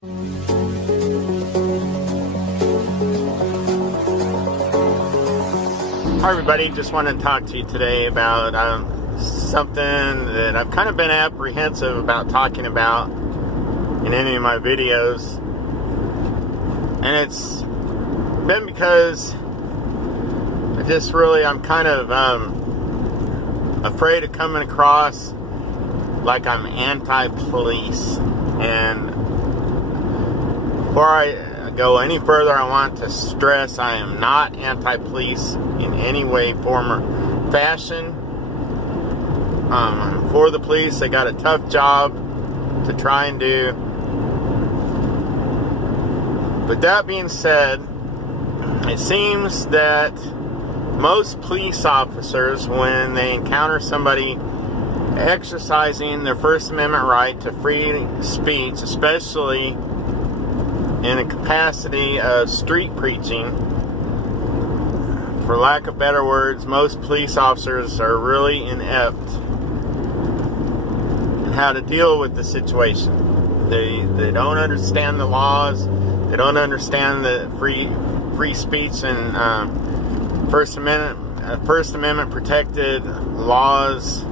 Hi everybody, just wanted to talk to you today about something that I've kind of been apprehensive about talking about in any of my videos, and it's been because I'm kind of afraid of coming across like I'm anti-police. And before I go any further, I want to stress I am not anti-police in any way, form, or fashion. For the police, they got a tough job to try and do. But that being said, it seems that most police officers, when they encounter somebody exercising their First Amendment right to free speech, especially in a capacity of street preaching, for lack of better words, most police officers are really inept in how to deal with the situation. They don't understand the laws. They don't understand the free speech and First Amendment protected laws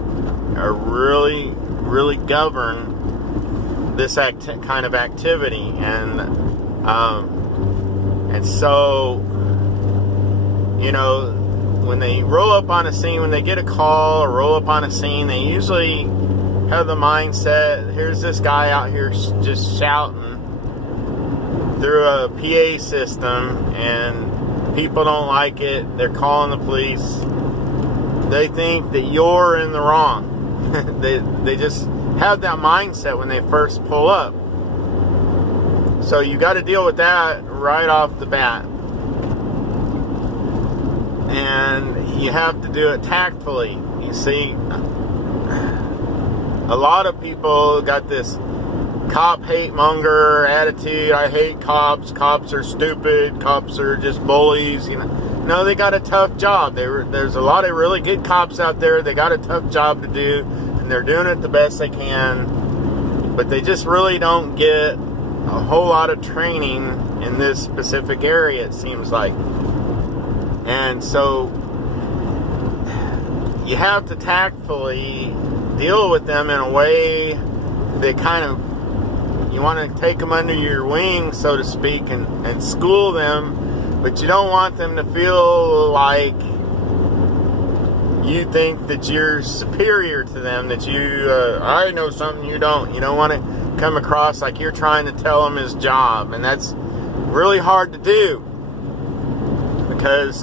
are really govern this kind of activity, and so, you know, when they roll up on a scene, when they get a call or roll up on a scene, they usually have the mindset, here's this guy out here just shouting through a PA system, and people don't like it. They're calling the police. They think that you're in the wrong. They just have that mindset when they first pull up. So you got to deal with that right off the bat. And you have to do it tactfully. You see, a lot of people got this cop hate monger attitude. I hate cops. Cops are stupid. Cops are just bullies. You know, no, they got a tough job. There's a lot of really good cops out there. They got a tough job to do, and they're doing it the best they can. But they just really don't get a whole lot of training in this specific area, it seems like. And so you have to tactfully deal with them in a way that kind of, you want to take them under your wing, so to speak, and school them, but you don't want them to feel like you think that you're superior to them, that I know something you don't. You don't want to come across like you're trying to tell him his job, and that's really hard to do, because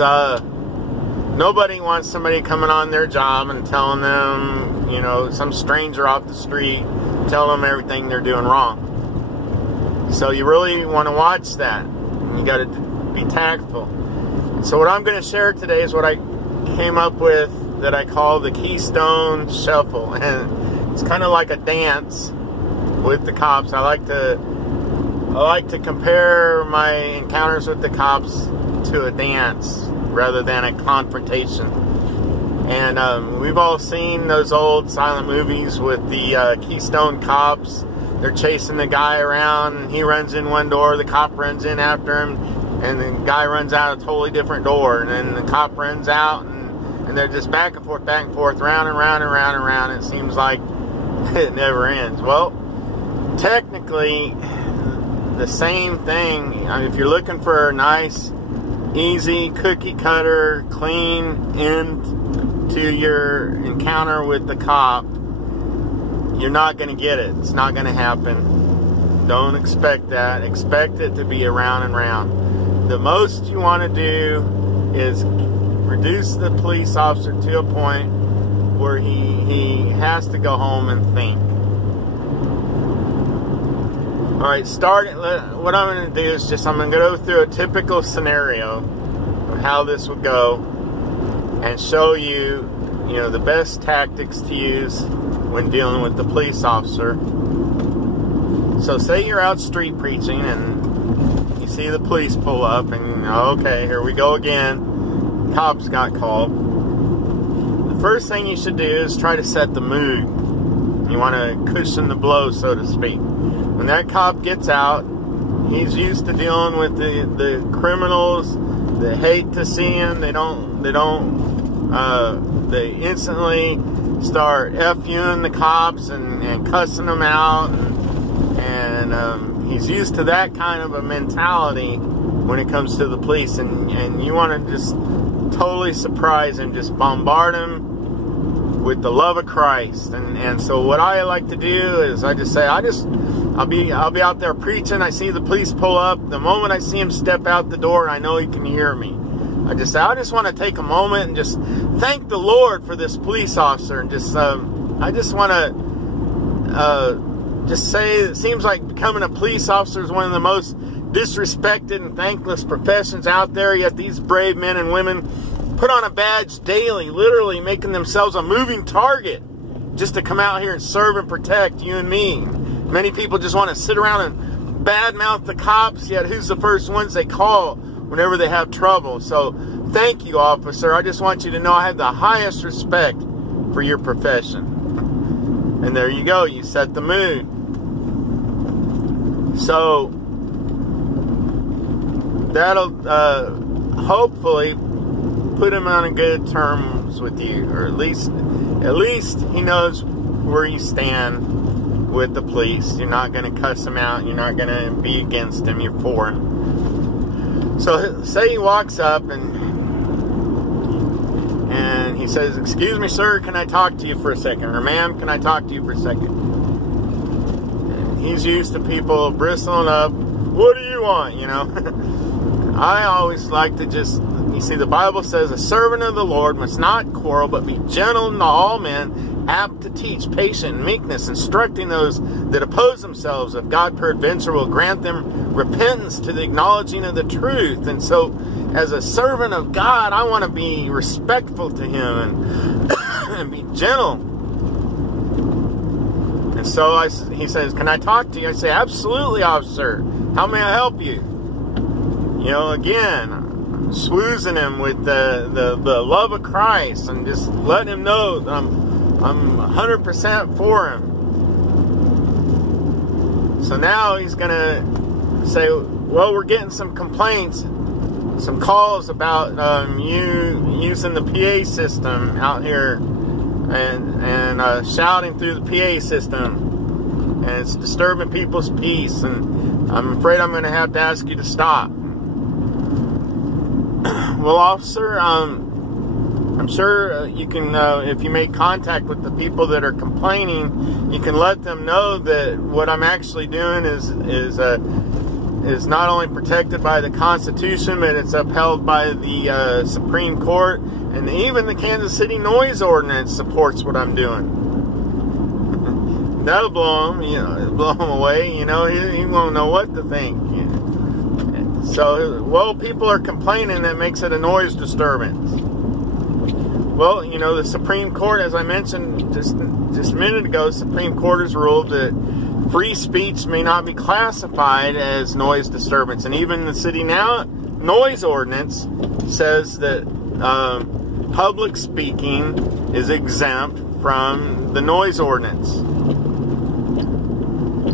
nobody wants somebody coming on their job and telling them, you know, some stranger off the street, telling them everything they're doing wrong. So you really want to watch that. You got to be tactful. So what I'm going to share today is what I came up with that I call the Keystone Shuffle, and it's kind of like a dance with the cops. I like to compare my encounters with the cops to a dance rather than a confrontation. And we've all seen those old silent movies with the Keystone cops. They're chasing the guy around, and he runs in one door, the cop runs in after him, and the guy runs out a totally different door, and then the cop runs out, and they're just back and forth, round and round and round and round. It seems like it never ends. Well, technically, the same thing. I mean, if you're looking for a nice, easy, cookie cutter, clean end to your encounter with the cop, you're not going to get it. It's not going to happen. Don't expect that. Expect it to be around and round. The most you want to do is reduce the police officer to a point where he has to go home and think. Alright, what I'm going to do is I'm going to go through a typical scenario of how this would go and show you, the best tactics to use when dealing with the police officer. So say you're out street preaching and you see the police pull up, and okay, here we go again. Cops got called. The first thing you should do is try to set the mood. You want to cushion the blow, so to speak. When that cop gets out, he's used to dealing with the criminals that hate to see him. They instantly start F-ing the cops and cussing them out. And he's used to that kind of a mentality when it comes to the police. And you want to just totally surprise him, just bombard him with the love of Christ. And so what I like to do is I just say, I'll be out there preaching. I see the police pull up. The moment I see him step out the door, I know he can hear me. I just say, I just want to take a moment and just thank the Lord for this police officer. And just, I just want to just say, it seems like becoming a police officer is one of the most disrespected and thankless professions out there. Yet these brave men and women put on a badge daily, literally making themselves a moving target just to come out here and serve and protect you and me. Many people just want to sit around and badmouth the cops, yet who's the first ones they call whenever they have trouble? So thank you, officer. I just want you to know I have the highest respect for your profession. And there you go. You set the mood. So that'll hopefully put him on good terms with you, or at least he knows where you stand with the police. You're not going to cuss him out. You're not going to be against him. You're for him. So say he walks up and he says, "Excuse me, sir, can I talk to you for a second?" Or, "Ma'am, can I talk to you for a second?" And he's used to people bristling up. "What do you want?" You know. I always like to just, you see, the Bible says, "A servant of the Lord must not quarrel, but be gentle to all men, apt to teach, patient, and meekness, instructing those that oppose themselves. If God peradventure will grant them repentance to the acknowledging of the truth." And so, as a servant of God, I want to be respectful to him and be gentle. And so he says, "Can I talk to you?" I say, "Absolutely, officer. How may I help you?" You know, again, swoozing him with the love of Christ and just letting him know that I'm 100% for him. So now he's going to say, "Well, we're getting some complaints, some calls about you using the PA system out here and shouting through the PA system. And it's disturbing people's peace. And I'm afraid I'm going to have to ask you to stop." "Well, officer, I'm sure you can, if you make contact with the people that are complaining, you can let them know that what I'm actually doing is not only protected by the Constitution, but it's upheld by the Supreme Court, and even the Kansas City noise ordinance supports what I'm doing." That'll blow him, blow him away. He won't know what to think. So, well, people are complaining that makes it a noise disturbance. Well, the Supreme Court, as I mentioned just a minute ago, the Supreme Court has ruled that free speech may not be classified as noise disturbance. And even the city now noise ordinance says that public speaking is exempt from the noise ordinance.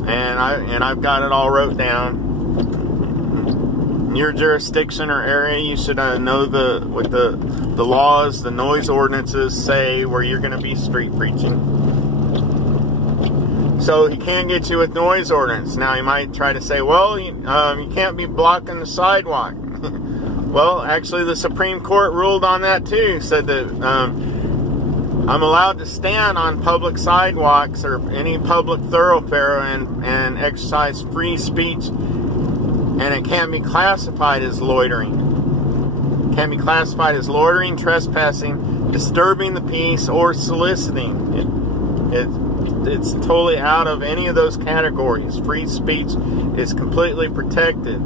And I've got it all wrote down. In your jurisdiction or area, you should know what the laws, the noise ordinances say where you're going to be street preaching. So he can't get you with noise ordinance. Now he might try to say, "Well, you can't be blocking the sidewalk." Well, actually, the Supreme Court ruled on that too. Said that I'm allowed to stand on public sidewalks or any public thoroughfare and exercise free speech. And it can't be classified as loitering. It can't be classified as loitering, trespassing, disturbing the peace, or soliciting. It's totally out of any of those categories. Free speech is completely protected.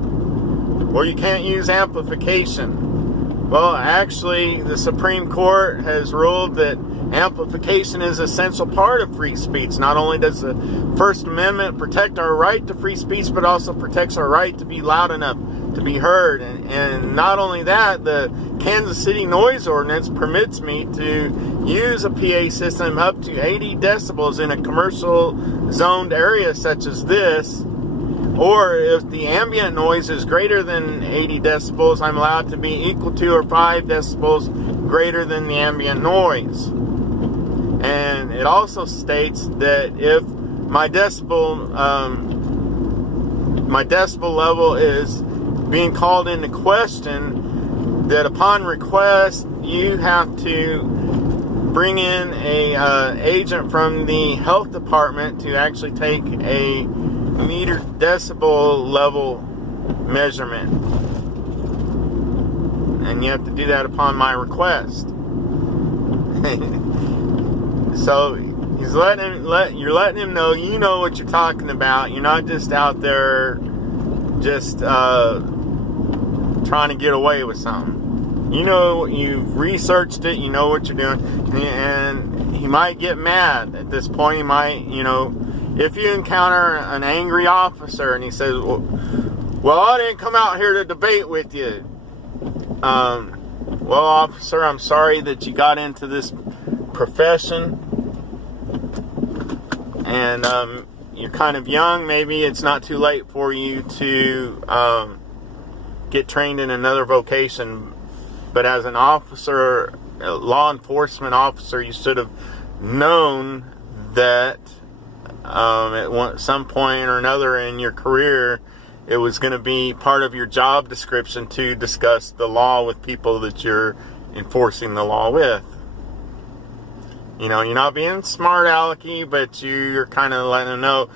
Or you can't use amplification. Well, actually, the Supreme Court has ruled that amplification is an essential part of free speech. Not only does the First Amendment protect our right to free speech, but also protects our right to be loud enough to be heard. And not only that, the Kansas City noise ordinance permits me to use a PA system up to 80 decibels in a commercial zoned area such as this Or if the ambient noise is greater than 80 decibels, I'm allowed to be equal to or 5 decibels greater than the ambient noise. And it also states that if my decibel level is being called into question, that upon request you have to bring in a agent from the health department to actually take a meter decibel level measurement, and you have to do that upon my request. So you're letting him know you know what you're talking about. You're not just out there just trying to get away with something. You know, you've researched it, you know what you're doing, and he might get mad at this point. He might, if you encounter an angry officer and he says, well, I didn't come out here to debate with you. Well, officer, I'm sorry that you got into this profession, and you're kind of young. Maybe it's not too late for you to get trained in another vocation. But as an officer, a law enforcement officer, you should have known that at some point or another in your career, it was going to be part of your job description to discuss the law with people that you're enforcing the law with. You're not being smart alecky, but you're kind of letting them know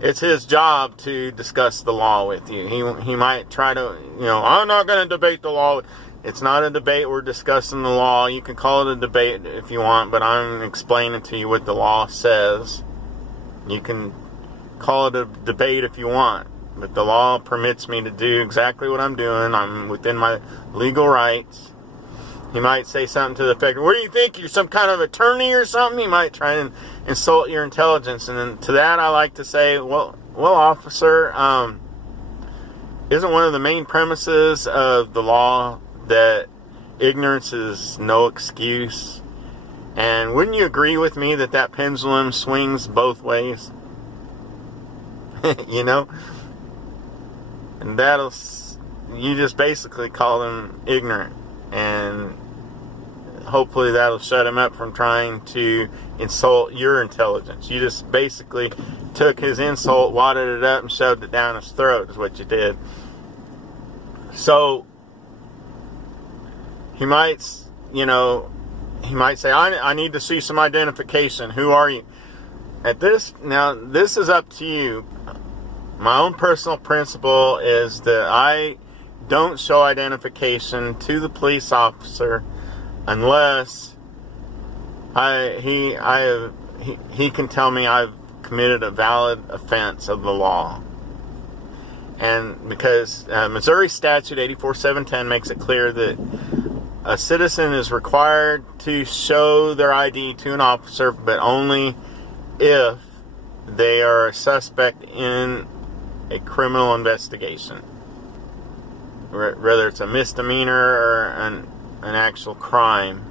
it's his job to discuss the law with you. He might try to, I'm not going to debate the law. It's not a debate. We're discussing the law. You can call it a debate if you want, but I'm explaining to you what the law says. You can call it a debate if you want, but the law permits me to do exactly what I'm doing. I'm within my legal rights. He might say something to the effect, what do you think? You're some kind of attorney or something? He might try and insult your intelligence. And then to that I like to say, well, officer, isn't one of the main premises of the law that ignorance is no excuse? And wouldn't you agree with me that that pendulum swings both ways? And you just basically call them ignorant, and hopefully that'll shut him up from trying to insult your intelligence. You just basically took his insult, wadded it up, and shoved it down his throat is what you did. So he might say, I need to see some identification. Who are you? Now, this is up to you. My own personal principle is that I don't show identification to the police officer unless he can tell me I've committed a valid offense of the law. And because Missouri Statute 84710 makes it clear that a citizen is required to show their ID to an officer, but only if they are a suspect in a criminal investigation, whether it's a misdemeanor or an actual crime.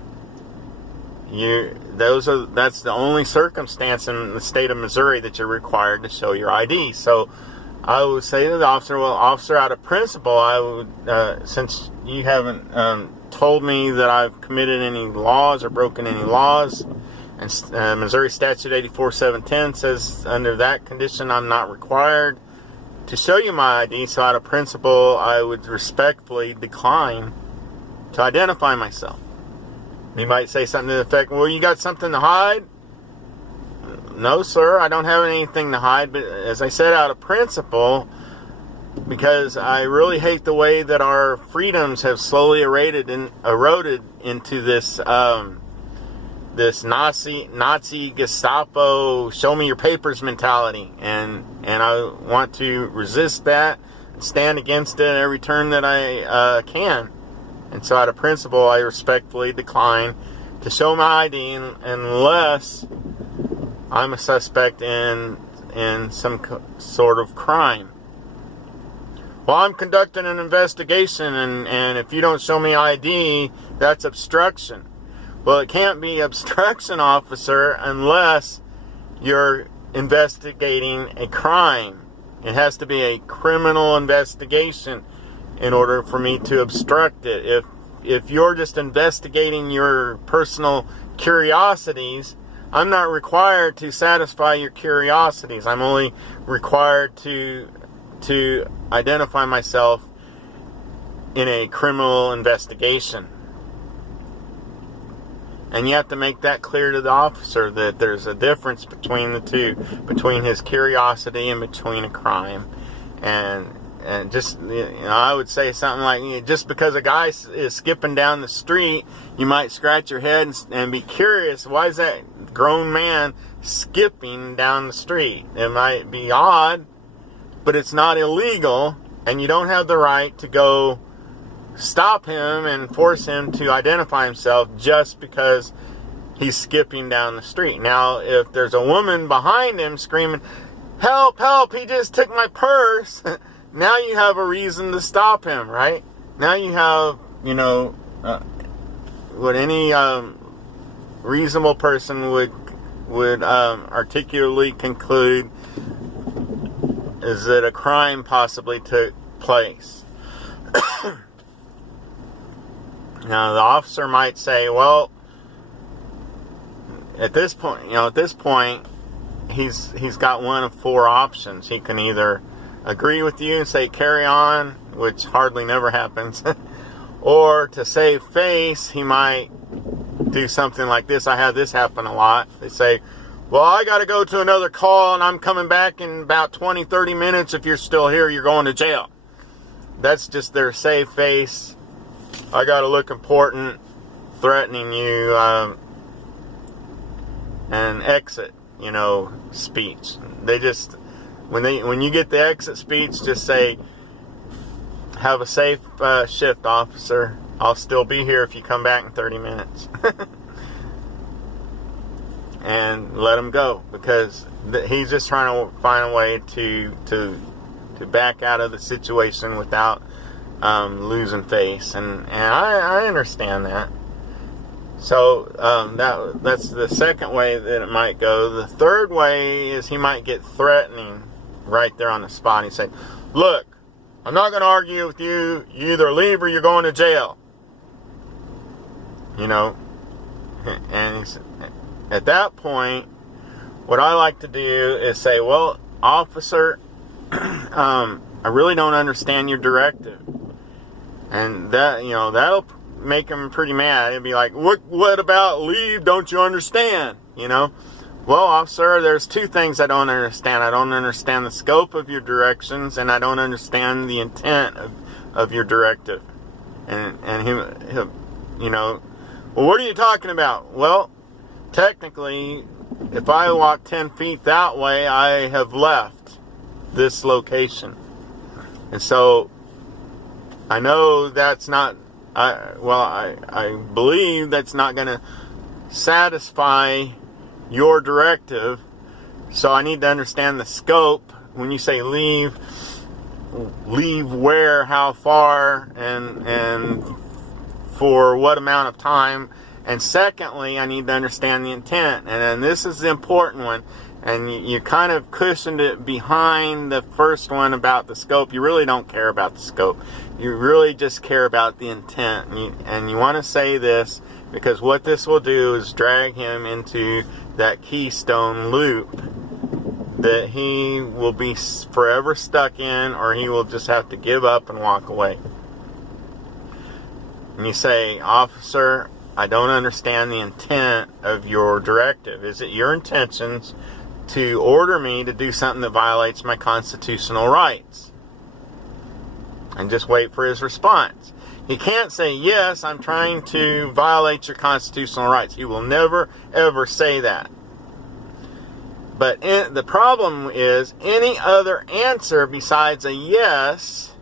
That's the only circumstance in the state of Missouri that you're required to show your ID. So I would say to the officer, well, officer, out of principle, I would, since you haven't told me that I've committed any laws or broken any laws, and Missouri Statute 84710 says under that condition I'm not required to show you my ID, so out of principle I would respectfully decline to identify myself. You might say something to the effect, well, you got something to hide? No, sir, I don't have anything to hide, but as I said, out of principle, because I really hate the way that our freedoms have slowly eroded into this this Nazi Gestapo show me your papers mentality, and I want to resist that and stand against it at every turn that I can. And so out of principle, I respectfully decline to show my ID unless I'm a suspect in some sort of crime. Well, I'm conducting an investigation, and if you don't show me ID, that's obstruction. Well, it can't be obstruction, officer, unless you're investigating a crime. It has to be a criminal investigation in order for me to obstruct it. If you're just investigating your personal curiosities, I'm not required to satisfy your curiosities. I'm only required to identify myself in a criminal investigation. And you have to make that clear to the officer that there's a difference between the two, between his curiosity and between a crime. And just, I would say something like, just because a guy is skipping down the street, you might scratch your head and be curious, why is that grown man skipping down the street? It might be odd, but it's not illegal, and you don't have the right to go stop him and force him to identify himself just because he's skipping down the street. Now, if there's a woman behind him screaming, "Help, help, he just took my purse," now you have a reason to stop him, right? Now you have, what any reasonable person would articulately conclude is that a crime possibly took place. Now, the officer might say, well, at this point, he's got one of four options. He can either agree with you and say carry on, which hardly never happens, or to save face, he might do something like this. I have this happen a lot. They say, well, I got to go to another call and I'm coming back in about 20-30 minutes. If you're still here, you're going to jail. That's just their save face. I got to look important, threatening you, and exit, speech. They just, when you get the exit speech, just say, have a safe shift, officer. I'll still be here if you come back in 30 minutes. And let him go, because he's just trying to find a way to back out of the situation without losing face, and I understand that. So that's the second way that it might go. The third way is he might get threatening right there on the spot. He say, "Look, I'm not going to argue with you. You either leave or you're going to jail." And at that point, what I like to do is say, "Well, officer, I really don't understand your directive." And that, that'll make him pretty mad. It'd be like, what about leave? Don't you understand? Well, officer, there's two things I don't understand. I don't understand the scope of your directions, and I don't understand the intent of your directive. And he'll, well, what are you talking about? Well, technically, if I walk 10 feet that way, I have left this location. And so I know that's not, I believe that's not going to satisfy your directive. So I need to understand the scope. When you say leave where, how far, and for what amount of time. And secondly, I need to understand the intent. And then this is the important one. And you kind of cushioned it behind the first one about the scope. You really don't care about the scope. You really just care about the intent. And you want to say this because what this will do is drag him into that Keystone loop that he will be forever stuck in, or he will just have to give up and walk away. And you say, "Officer, I don't understand the intent of your directive. Is it your intentions to order me to do something that violates my constitutional rights?" And just wait for his response. He can't say, "Yes, I'm trying to violate your constitutional rights." He will never, ever say that. But the problem is, any other answer besides a yes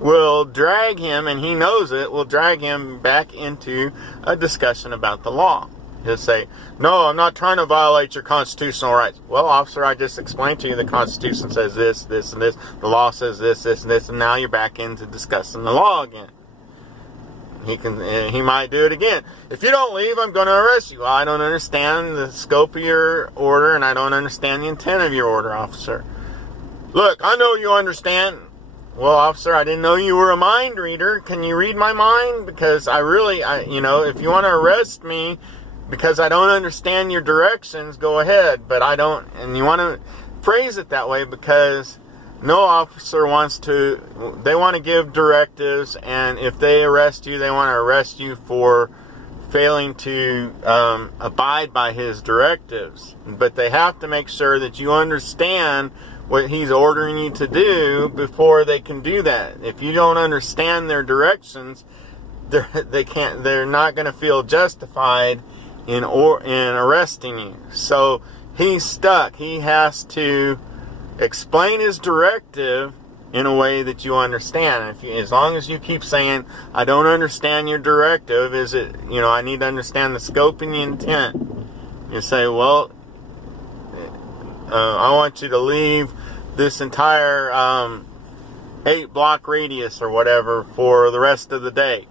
will drag him, and he knows it, will drag him back into a discussion about the law. He'll say, "No, I'm not trying to violate your constitutional rights." Well, officer, I just explained to you the Constitution says this, this, and this. The law says this, this, and this, and now you're back into discussing the law again. He might do it again. "If you don't leave, I'm going to arrest you." Well, I don't understand the scope of your order, and I don't understand the intent of your order, officer. Look, I know you understand. Well, officer, I didn't know you were a mind reader. Can you read my mind? Because you know, if you want to arrest me because I don't understand your directions, go ahead. But I don't, and you want to phrase it that way because no officer wants to, they want to give directives, and if they arrest you, they want to arrest you for failing to abide by his directives. But they have to make sure that you understand what he's ordering you to do before they can do that. If you don't understand their directions, they're not going to feel justified in arresting you. So he's stuck. He has to explain his directive in a way that you understand. As long as you keep saying, I don't understand your directive, I need to understand the scope and the intent. You say, well, I want you to leave this entire 8-block radius or whatever for the rest of the day.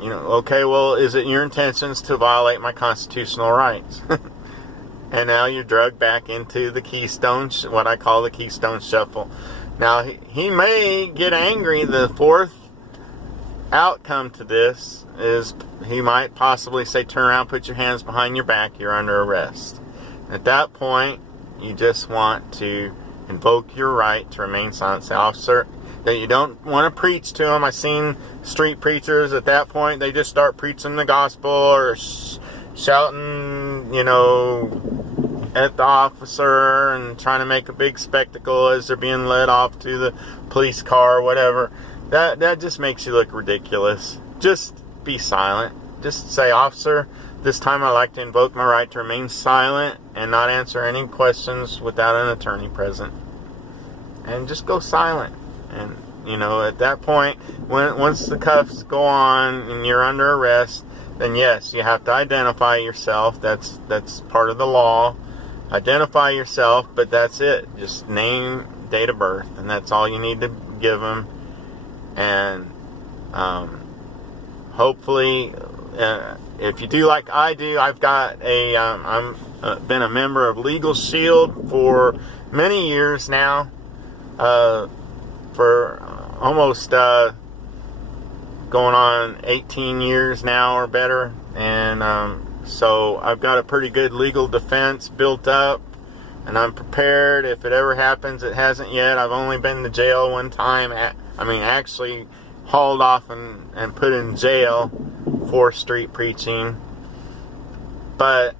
Okay, well, is it your intentions to violate my constitutional rights? And now you're drugged back into the Keystone, what I call the Keystone Shuffle. Now, he may get angry. The fourth outcome to this is he might possibly say, turn around, put your hands behind your back, you're under arrest. At that point, you just want to invoke your right to remain silent. Say, officer, that you don't want to preach to them. I've seen street preachers at that point, they just start preaching the gospel or shouting, at the officer and trying to make a big spectacle as they're being led off to the police car or whatever. That just makes you look ridiculous. Just be silent. Just say, officer, this time I'd like to invoke my right to remain silent and not answer any questions without an attorney present. And just go silent. And, at that point, once the cuffs go on and you're under arrest, then yes, you have to identify yourself. That's part of the law. Identify yourself, but that's it. Just name, date of birth, and that's all you need to give them. And hopefully, if you do like I do, I've got I'm been a member of Legal Shield for many years now, for almost going on 18 years now or better, and so I've got a pretty good legal defense built up, and I'm prepared if it ever happens. It hasn't yet. I've only been to jail one time. Actually hauled off and put in jail for street preaching. But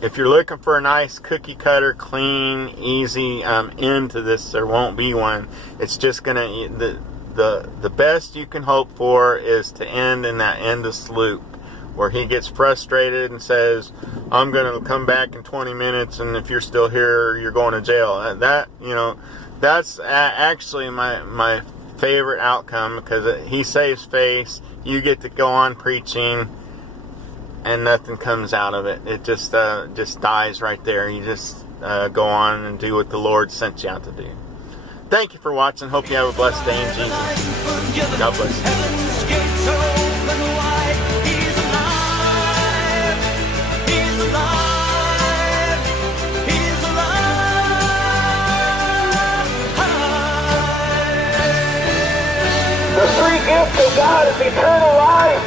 if you're looking for a nice cookie cutter, clean, easy end to this, there won't be one. It's just gonna the best you can hope for is to end in that endless loop where he gets frustrated and says, I'm going to come back in 20 minutes, and if you're still here, you're going to jail. That's actually my favorite outcome, because he saves face, you get to go on preaching, and nothing comes out of it. It just dies right there. You just go on and do what the Lord sent you out to do. Thank you for watching. Hope you have a blessed day in Jesus. God bless you. The free gift of God is eternal life.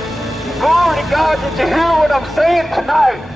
Glory to God. Did you hear what I'm saying tonight?